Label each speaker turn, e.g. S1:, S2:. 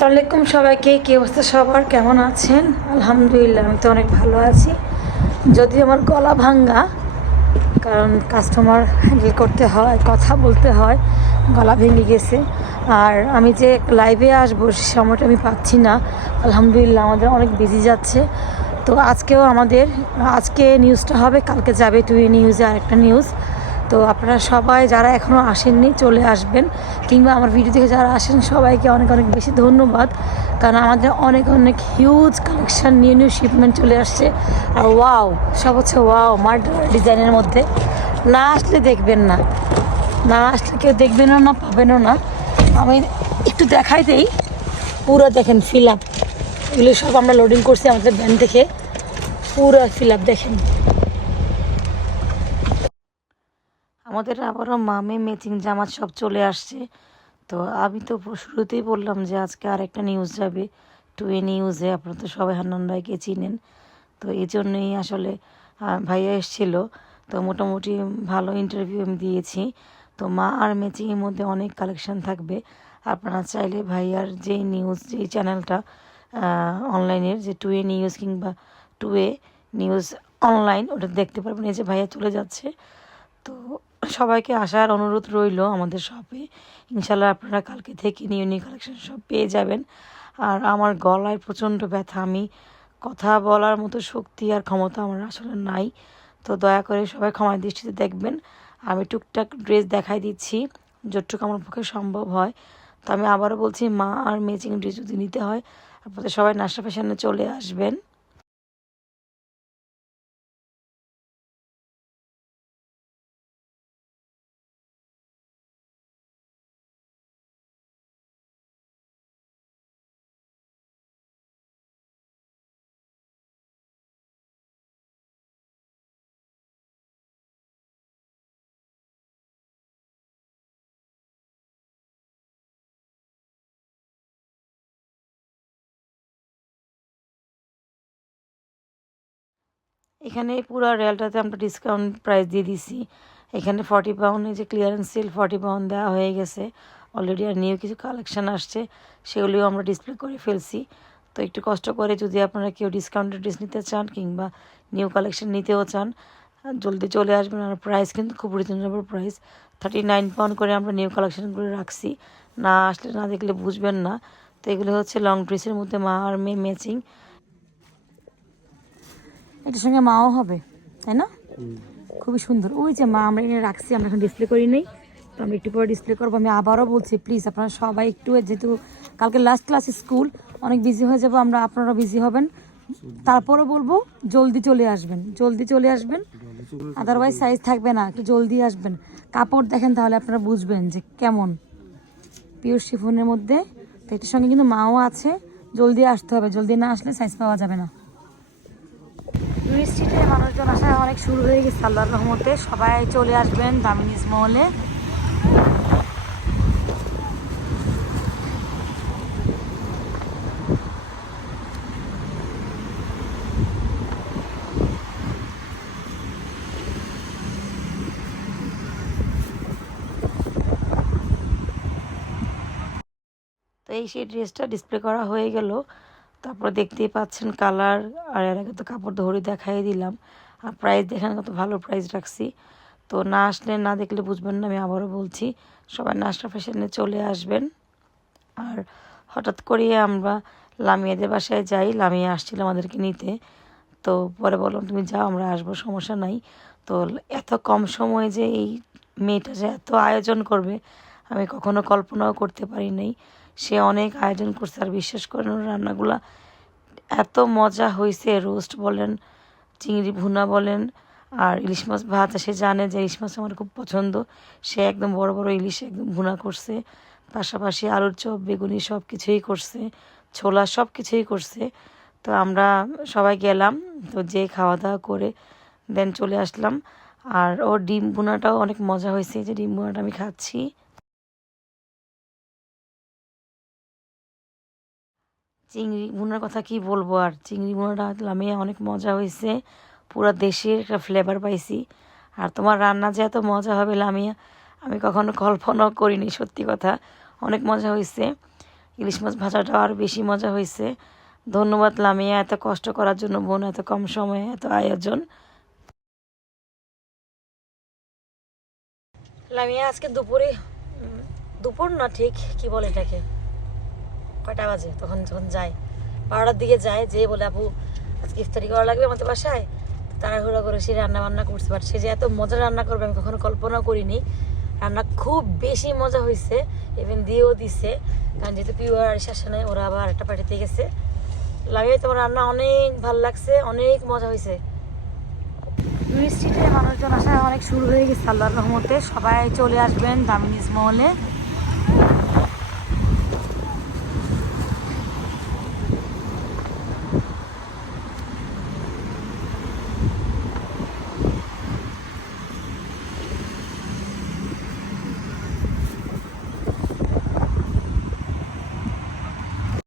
S1: আসসালামাইকুম সবাইকে, কি অবস্থা সবার? কেমন আছেন? আলহামদুলিল্লাহ, আমি তো অনেক ভালো আছি। যদি আমার গলা ভাঙ্গা, কারণ কাস্টমার হ্যান্ডেল করতে হয়, কথা বলতে হয়, গলা ভেঙে গেছে। আর আমি যে লাইভে আসব, সে সময়টা আমি পাচ্ছি না। আলহামদুলিল্লাহ, আমাদের অনেক বিজি যাচ্ছে। তো আজকেও আমাদের, আজকে নিউজটা হবে, কালকে যাবে টুই নিউজে আরেকটা নিউজ তো আপনারা সবাই যারা এখনও আসেননি চলে আসবেন, কিংবা আমার ভিডিও থেকে যারা আসেন, সবাইকে অনেক অনেক বেশি ধন্যবাদ। কারণ আমাদের অনেক অনেক huge collection new new shipment চলে আসছে। আর ওয়াও সব হচ্ছে ওয়াও মার্ডার ডিজাইনের মধ্যে। না আসলে দেখবেন না। না আসলে কেউ দেখবেনও না, পাবেনও না। আমি একটু দেখাই দেই। পুরো দেখেন ফিল আপ এগুলো সব আমরা লোডিং করছি আমাদের ব্যান থেকে। পুরো ফিল আপ দেখেন। আমাদের আবারও মামে ম্যাচিং জামা সব চলে আসছে। তো আমি তো শুরুতেই বললাম যে আজকে আরেকটা নিউজ যাবে। টু এ নিউজে আপনারা তো সবাই হান্নান ভাইকে চিনেন। তো এই জন্যই আসলে ভাইয়া এসেছিল। তো মোটামুটি ভালো ইন্টারভিউ আমি দিয়েছি। তো মা আর ম্যাচিংয়ের মধ্যে অনেক কালেকশন থাকবে। আপনারা চাইলে ভাইয়ার যেই নিউজ যেই চ্যানেলটা অনলাইনের যে টু এ নিউজ কিংবা টু এ নিউজ অনলাইন ওটা দেখতে পারবেন। এই যে ভাইয়া চলে যাচ্ছে। তো সবাইকে আসার অনুরোধ রইল আমাদের শপে। ইনশাল্লাহ আপনারা কালকে থেকে নিউ নিউ কালেকশন সব পেয়ে যাবেন। আর আমার গলায় প্রচণ্ড ব্যথা, আমি কথা বলার মতো শক্তি আর ক্ষমতা আমার আসলে নাই। তো দয়া করে সবাই ক্ষমার দৃষ্টিতে দেখবেন। আমি টুকটাক ড্রেস দেখাই দিচ্ছি, যতটুকু আমার পক্ষে সম্ভব হয়। তো আমি আবারও বলছি, মা আর মেচিং ড্রেস যদি নিতে হয়, আপনাদের সবাই নাস্তা ফ্যাশনে চলে আসবেন। এখানে পুরো রেলটাতে আমরা ডিসকাউন্ট প্রাইস দিয়ে দিছি। এখানে ফর্টি পাউন্ডে যে ক্লিয়ারেন্স সেল ফর্টি পাউন্ড দেওয়া হয়ে গেছে। অলরেডি আর নিউ কিছু কালেকশন আসছে, সেগুলিও আমরা ডিসপ্লে করে ফেলছি। তো একটু কষ্ট করে যদি আপনারা কেউ ডিসকাউন্টেড ড্রেস নিতে চান কিংবা নিউ কালেকশন নিতেও চান জলদি চলে আসবেন। আর প্রাইস কিন্তু খুব reasonable price thirty nine pound করে আমরা নিউ কালেকশনগুলো রাখছি। না আসলে না দেখলে বুঝবেন না। তো এগুলো হচ্ছে লং ড্রেসের মধ্যে মা আর মেয়ে ম্যাচিং এটার সঙ্গে মাও হবে তাই না? খুবই সুন্দর। ওই যে মা আমরা এনে রাখছি আমরা এখন ডিসপ্লে করি নেই। তো আমরা একটু পরে ডিসপ্লে করব। আমি আবারও বলছি প্লিজ আপনারা সবাই একটু যেহেতু কালকে লাস্ট ক্লাস স্কুল অনেক বিজি হয়ে যাব আমরা আপনারা বিজি হবেন। তারপরও বলব জলদি চলে আসবেন জলদি চলে আসবেন। আদারওয়াইজ সাইজ থাকবে না একটু জলদি আসবেন। কাপড় দেখেন তাহলে আপনারা বুঝবেন যে কেমন। পিওর শিফনের মধ্যে তো এটার সঙ্গে কিন্তু মাও আছে। জলদি আসতে হবে জলদি না আসলে সাইজ পাওয়া যাবে না। টুরিস্ট্রিটে মানুষজন আসা অনেক শুরু হয়ে গেছে, আল্লাহর রহমতে। সবাই চলে আসবেন দামিনিজ মহলে। তো এই সেই ড্রেসটা ডিসপ্লে করা হয়ে গেল। তারপর দেখতেই পাচ্ছেন কালার, আর এর আগে তো কাপড় ধরে দেখাই দিলাম। আর প্রাইস দেখেন কত ভালো প্রাইস রাখছি। তো না আসলে না দেখলে বুঝবেন না, আমি আবারও বলছি, সবাই নাস্তা ফ্যাশনে চলে আসবেন। আর হঠাৎ করে আমরা লামিয়াদের বাসায় যাই, লামিয়া আসছিল আমাদেরকে নিতে। তো পরে বললাম, তুমি যাও, আমরা আসব, সমস্যা নাই। তো এত কম সময়ে যে এই মেয়েটা যে এত আয়োজন করবে, আমি কখনো কল্পনাও করতে পারি নাই। সে অনেক আয়োজন করছে আর বিশ্বাস করেন রান্নাগুলা এত মজা হয়েছে রোস্ট বলেন, চিংড়ি ভুনা বলেন, আর ইলিশ মাছ ভাত সে জানে যে ইলিশ মাছ আমার খুব পছন্দ। সে একদম বড় বড় ইলিশ একদম ভুনা করছে। পাশাপাশি আলুর চপ, বেগুনি সব কিছুই করছে, ছোলা সব কিছুই করছে। তো আমরা সবাই গেলাম, তো যে খাওয়া দাওয়া করে দেন চলে আসলাম। আর ওর ডিম ভুনাটাও অনেক মজা হয়েছে, যে ডিম ভুনাটা আমি খাচ্ছি। চিংড়ি ভুনার কথা কি বলব আর? চিংড়ি ভুনাটা আমি অনেক মজা হয়েছে। পুরো দেশের একটা ফ্লেভার পাইছি। আর তোমার রান্না যে এত মজা হবে লামিয়া, আমি কখনো কল্পনাও করিনি, সত্যি কথা। অনেক মজা হয়েছে। ইলিশ মাছ ভাজাটা আর বেশি মজা হয়েছে। ধন্যবাদ লামিয়া, এত কষ্ট করার জন্য বোন, এত কম সময়ে, এত আয়োজন। লামিয়া, আজকে দুপুরে দুপুর না ঠিক? কি বলে এটাকে? কয়টা বাজে? তখন যখন যায়, বারোটার দিকে যায় যে বলে, আপু, আজকে ইফতারি করা লাগবে আমাদের বাসায়? তাড়াহুড়া করে সে রান্না বান্না করছে। বাট সে যে এত মজা রান্না করবে, আমি কখনো কল্পনাও করিনি। রান্না খুব বেশি মজা হয়েছে ইভেন দিয়েও দিছে। কারণ যেহেতু পিউ আর শাসা নেই, ওরা আবার একটা পার্টিতে গেছে। লাগে তোমার রান্না অনেক ভালো লাগছে, অনেক মজা হয়েছে মানুষজন আসা অনেক শুরু হয়ে গেছে, আল্লাহর রহমতে। সবাই চলে আসবেন দামিনিজ মহলে।